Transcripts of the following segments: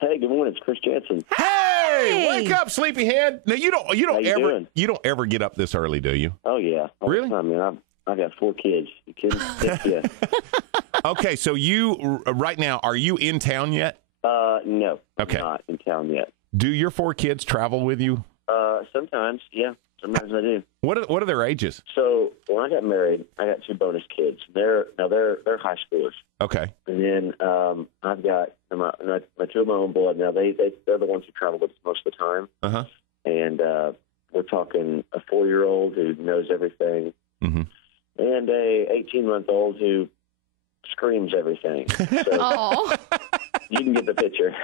Hey, good morning. It's Chris Janson. Hey, wake up, sleepyhead. Now you don't ever get up this early, do you? Oh yeah, really? I mean, I got 4 kids. You kidding? Yeah. Okay, so you right now, are you in town yet? No. Okay. I'm not in town yet. Do your 4 kids travel with you? Sometimes, yeah. Sometimes I do. What are their ages? So when I got married, I got 2 bonus kids. They're high schoolers. Okay. And then I've got my 2 of my own blood. Now they're the ones who travel with us most of the time. Uh-huh. And we're talking a 4-year-old who knows everything, mm-hmm. and a 18-month-old who screams everything. So you can get the picture.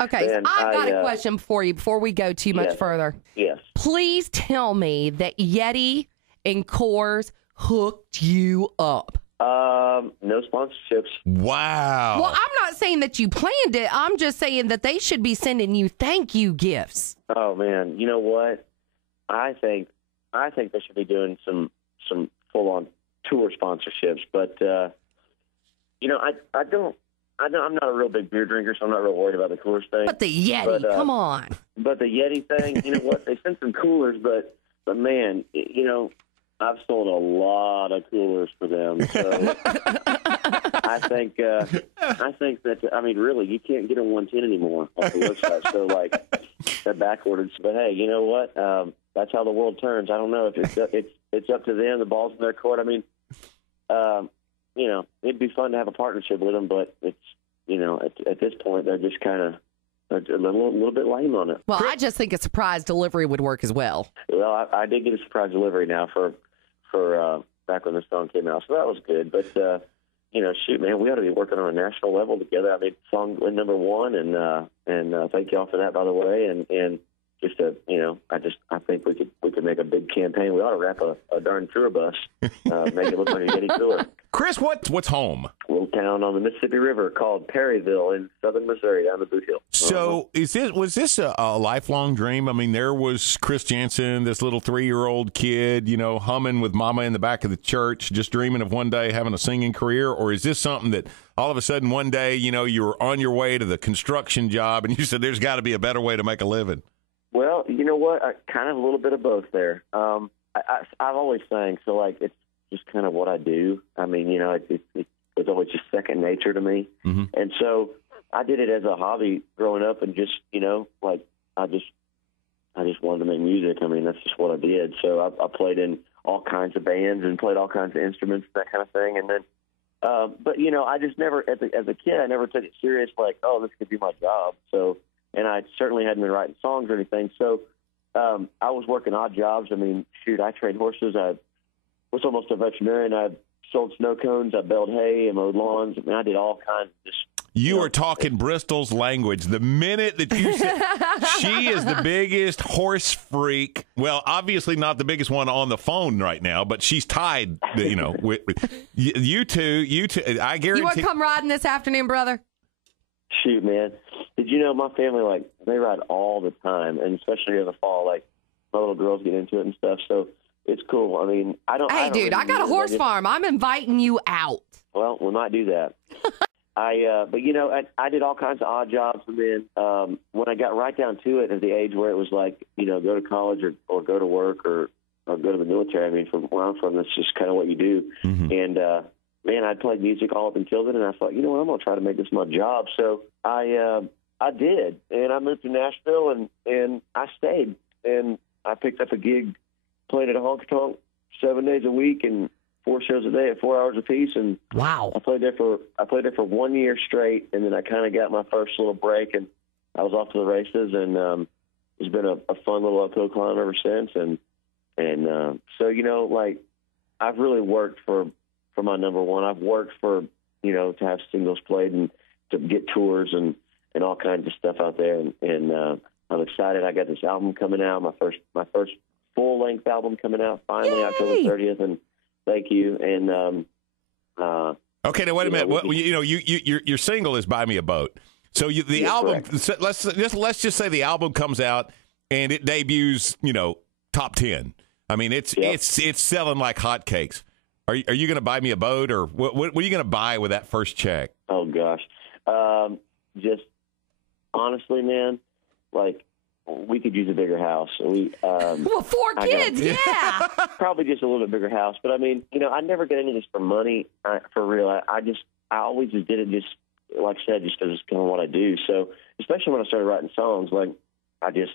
Okay, so I've got a question for you before we go too much further. Yes. Please tell me that Yeti and Coors hooked you up. No sponsorships. Wow. Well, I'm not saying that you planned it. I'm just saying that they should be sending you thank you gifts. Oh man, you know what? I think they should be doing some full-on tour sponsorships. But I'm not a real big beer drinker, so I'm not real worried about the Coors thing. But the Yeti, come on. But the Yeti thing, you know what? They sent some coolers, but man, I've sold a lot of coolers for them. So I think that, I mean, really, you can't get a 110 anymore off the website. So, they're back-ordered. But, hey, you know what? That's how the world turns. I don't know if it's up to them. The ball's in their court. I mean, it'd be fun to have a partnership with them, but it's, at this point, they're just kind of a little bit lame on it. Well, I just think a surprise delivery would work as well. Well, I did get a surprise delivery now for back when the song came out, so that was good. But shoot, man, we ought to be working on a national level together. I mean, song went #1, and thank y'all for that, by the way. And just I think we could make a big campaign. We ought to wrap a darn tour bus, make it look like a Yeti tour. Chris, what's home? A little town on the Mississippi River called Perryville in southern Missouri, down the Boot Hill. So, was this a lifelong dream? I mean, there was Chris Janson, this little 3-year-old kid, humming with Mama in the back of the church, just dreaming of one day having a singing career, or is this something that all of a sudden one day, you were on your way to the construction job and you said, "There's got to be a better way to make a living"? Well, you know what? Kind of a little bit of both there. I've always sang, so it's just kind of what I do. I mean, it's always just second nature to me. Mm-hmm. And so I did it as a hobby growing up, and just, I just wanted to make music. I mean, that's just what I did. So I played in all kinds of bands and played all kinds of instruments, that kind of thing. And then, but I just never, as a kid, I never took it serious, this could be my job. So, and I certainly hadn't been writing songs or anything. So I was working odd jobs. I mean, shoot, I trained horses. I was almost a veterinarian. I sold snow cones. I baled hay and mowed lawns. I mean, I did all kinds of just. You are talking Bristol's language. The minute that you said she is the biggest horse freak, well, obviously not the biggest one on the phone right now, but she's tied, with you two. I guarantee. You want to come riding this afternoon, brother? Shoot, man. Did you know my family, they ride all the time, and especially in the fall, my little girls get into it and stuff, so it's cool. I mean, I got a horse farm. I'm inviting you out. Well, we might do that. I did all kinds of odd jobs, and then when I got right down to it at the age where it was go to college or go to work or go to the military, I mean, from where I'm from, that's just kind of what you do. Mm-hmm. And, man, I played music all up until then, and I thought, you know what, I'm going to try to make this my job. So I did, and I moved to Nashville, and I stayed, and I picked up a gig, played at a honky-tonk 7 days a week and 4 shows a day at 4 hours apiece, and wow, I played there for 1 year straight, and then I kind of got my first little break, and I was off to the races, and it's been a fun little uphill climb ever since, and so I've really worked for my number one. I've worked for to have singles played and to get tours and all kinds of stuff out there, and I'm excited. I got this album coming out, my first full length album coming out finally. Yay! October 30th, and thank you. And okay, now wait a minute. Your single is "Buy Me a Boat." So the album. So let's just say the album comes out and it debuts. Top 10. I mean, it's selling like hotcakes. Are you going to buy me a boat, or what are you going to buy with that first check? Oh gosh, just honestly, man, like, we could use a bigger house. We, well, 4 kids, yeah. Probably just a little bit bigger house. But, I mean, I never get into this for money, for real. I always just did it just, like I said, just because it's kind of what I do. So, especially when I started writing songs, like, I just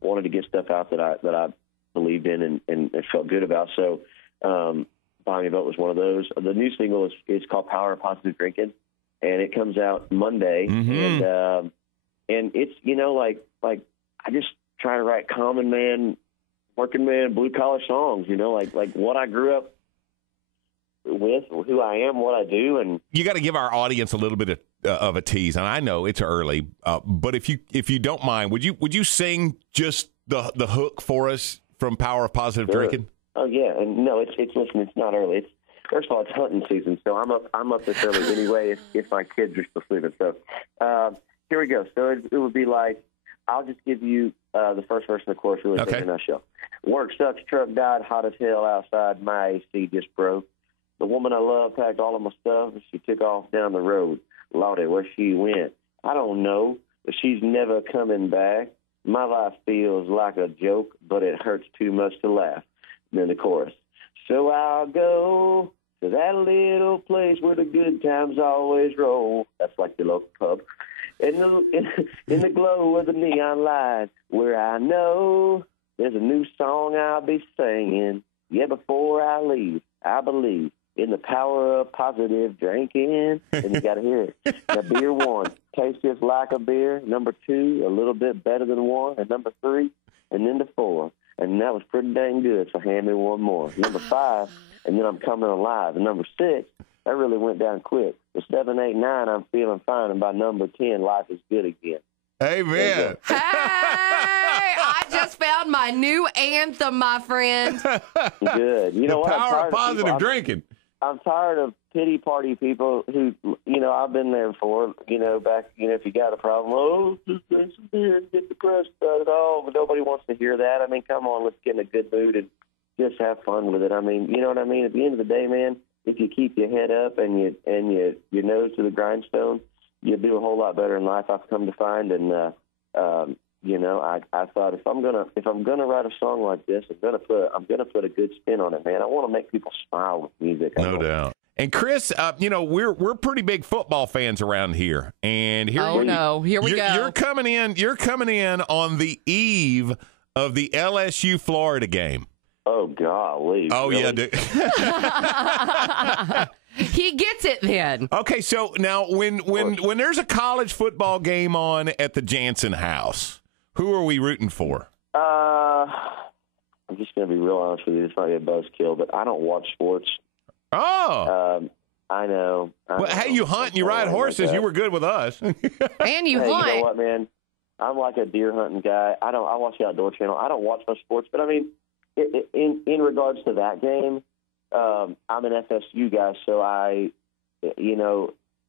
wanted to get stuff out that I believed in and felt good about. So, Buy Me a Boat was one of those. The new single is called Power of Positive Drinking, and it comes out Monday. Mm-hmm. And it's, like I just try to write common man, working man, blue collar songs, like what I grew up with, who I am, what I do. And you got to give our audience a little bit of a tease. And I know it's early, but if you don't mind, would you sing just the hook for us from Power of Positive Drinking? Oh yeah, and no, it's listen, it's not early. It's first of all, it's hunting season, so I'm up this early anyway. If my kids are still sleeping, so here we go. So it would be like, I'll just give you the first verse and the chorus really quick in a nutshell. Work sucks, truck died, hot as hell outside, my AC just broke. The woman I love packed all of my stuff, and she took off down the road. Lordy, where she went, I don't know, but she's never coming back. My life feels like a joke, but it hurts too much to laugh. And then the chorus. So I'll go to that little place where the good times always roll. That's like the local pub. In the glow of the neon light, where I know there's a new song I'll be singing. Yeah, before I leave, I believe in the power of positive drinking. And you got to hear it. Now, beer 1 tastes just like a beer. Number 2, a little bit better than 1. And number 3, and then to 4. And that was pretty dang good, so hand me one more. Number 5, and then I'm coming alive. And number 6, that really went down quick. The 7, 8, 9, I'm feeling fine. And by number 10, life is good again. Amen. Hey, I just found my new anthem, my friend. Good. You know the what? Power of positive drinking. I'm tired of pity party people who, I've been there before, back, if you got a problem, just drink some beer and get depressed about it all. But nobody wants to hear that. I mean, come on, let's get in a good mood and just have fun with it. I mean, you know what I mean? At the end of the day, man, if you keep your head up and your nose to the grindstone, you'll do a whole lot better in life, I've come to find. And, I thought if I'm gonna write a song like this, I'm gonna put a good spin on it, man. I want to make people smile with music. No doubt. And Chris, we're pretty big football fans around here, and here we go. You're coming in on the eve of the LSU Florida game. Oh golly! Oh really? yeah, dude. He gets it then. Okay, so now when there's a college football game on at the Janson house, who are we rooting for? I'm just going to be real honest with you. This might be a buzzkill, but I don't watch sports. Oh. I know. Hey, you hunt and you ride horses. You were good with us. And you hunt. You know what, man? I'm like a deer hunting guy. I watch the Outdoor Channel. I don't watch much sports, but I mean, in regards to that game, I'm an FSU guy, so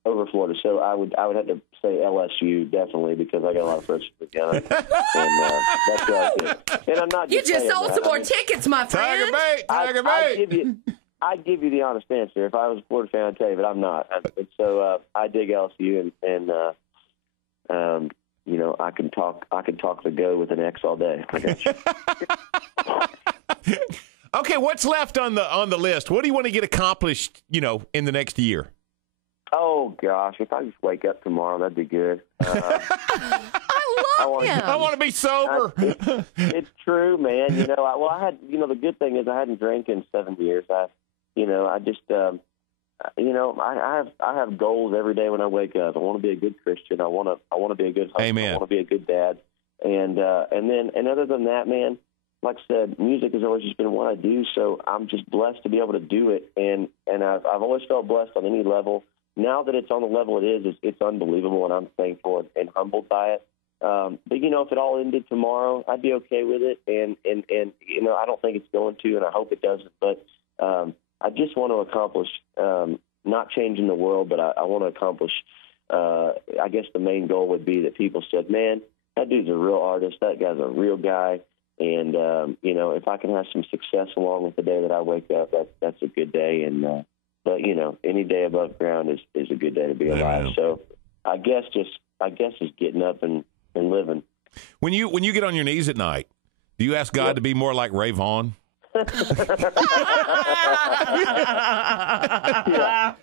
over Florida. So I would have to say LSU definitely because I got a lot of friends with Ghana, and that's what I think. And I'm not. You just sold some more tickets, my friend. Tiger bait. I'd give you the honest answer. If I was a Florida fan, I'd tell you, but I'm not. And so I dig LSU, and I can talk the go with an X all day. I got you. Okay, what's left on the list? What do you want to get accomplished, in the next year? Oh gosh, if I just wake up tomorrow, that'd be good. I love him. I want to be sober. It's true, man. I had. The good thing is I hadn't drank in 7 years. I have goals every day when I wake up. I want to be a good Christian. I want to be a good husband. Amen. I want to be a good dad. And other than that, man, like I said, music has always just been what I do. So I'm just blessed to be able to do it. And I've always felt blessed on any level. Now that it's on the level it is, it's unbelievable, and I'm thankful and humbled by it. But if it all ended tomorrow, I'd be okay with it. And I don't think it's going to, and I hope it doesn't. But I just want to accomplish not changing the world, but I want to accomplish. I guess the main goal would be that people said, "Man, that dude's a real artist. That guy's a real guy." And if I can have some success along with the day that I wake up, that's a good day. And but any day above ground is a good day to be alive. Amen. So I guess just I guess is getting up and living. When you get on your knees at night, do you ask God to be more like Ray Vaughn? Yeah,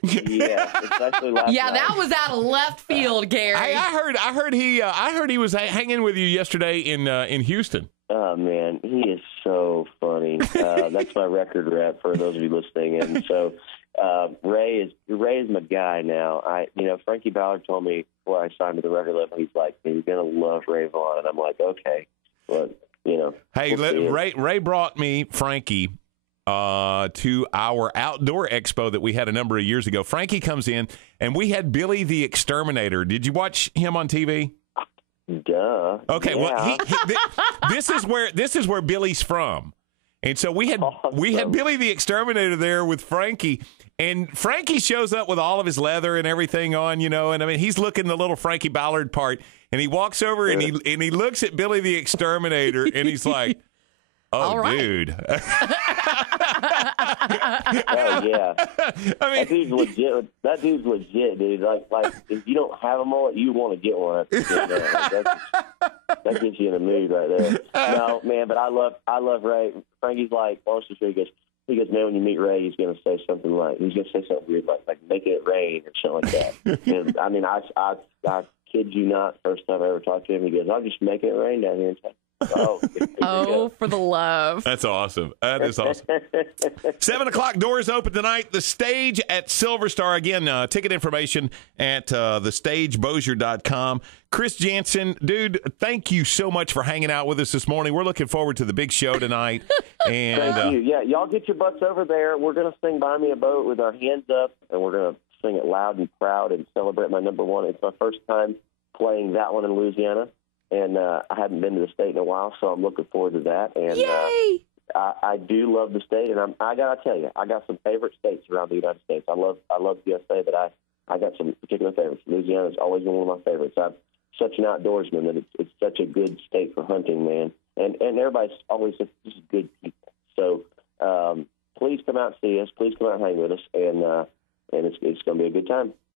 especially last night. That was out of left field, Gary. I heard he was hanging with you yesterday in Houston. Oh man, he is so funny. That's my record rep for those of you listening. And so Ray is my guy now. Frankie Ballard told me before I signed to the record label, he's like, "You're gonna love Ray Vaughn," and I'm like, "Okay," but Hey, Ray brought me Frankie to our outdoor expo that we had a number of years ago. Frankie comes in, and we had Billy the Exterminator. Did you watch him on TV? Duh. Okay, yeah. Well, this is where Billy's from, and so we had Billy the Exterminator there with Frankie, and Frankie shows up with all of his leather and everything on, and I mean he's looking the little Frankie Ballard part, and he walks over and he looks at Billy the Exterminator, and he's like, "Oh, right. Dude." Oh yeah, I mean, that dude's legit, dude. Like if you don't have a mullet, you want to get one. That gets you in a mood right there. No, man, but I love Ray. Frankie's like, honestly, he goes, man, when you meet Ray, he's gonna say something weird, like making it rain or something like that. And, I mean, I kid you not. First time I ever talked to him, he goes, "I'm just making it rain down here in Texas." Oh, for the love. That's awesome. That is awesome. 7 o'clock, doors open tonight. The Stage at Silverstar. Again, ticket information at thestagebosier.com. Chris Janson, dude, thank you so much for hanging out with us this morning. We're looking forward to the big show tonight. And thank you. Yeah, y'all get your butts over there. We're going to sing Buy Me a Boat with our hands up, and we're going to sing it loud and proud and celebrate my number one. It's my first time playing that one in Louisiana. And I hadn't been to the state in a while, so I'm looking forward to that. And I do love the state, and I gotta tell you, I got some favorite states around the United States. I love the USA, but I got some particular favorites. Louisiana has always been one of my favorites. I'm such an outdoorsman that it's such a good state for hunting, man. And everybody's always just good people. So please come out and see us. Please come out and hang with us, and it's going to be a good time.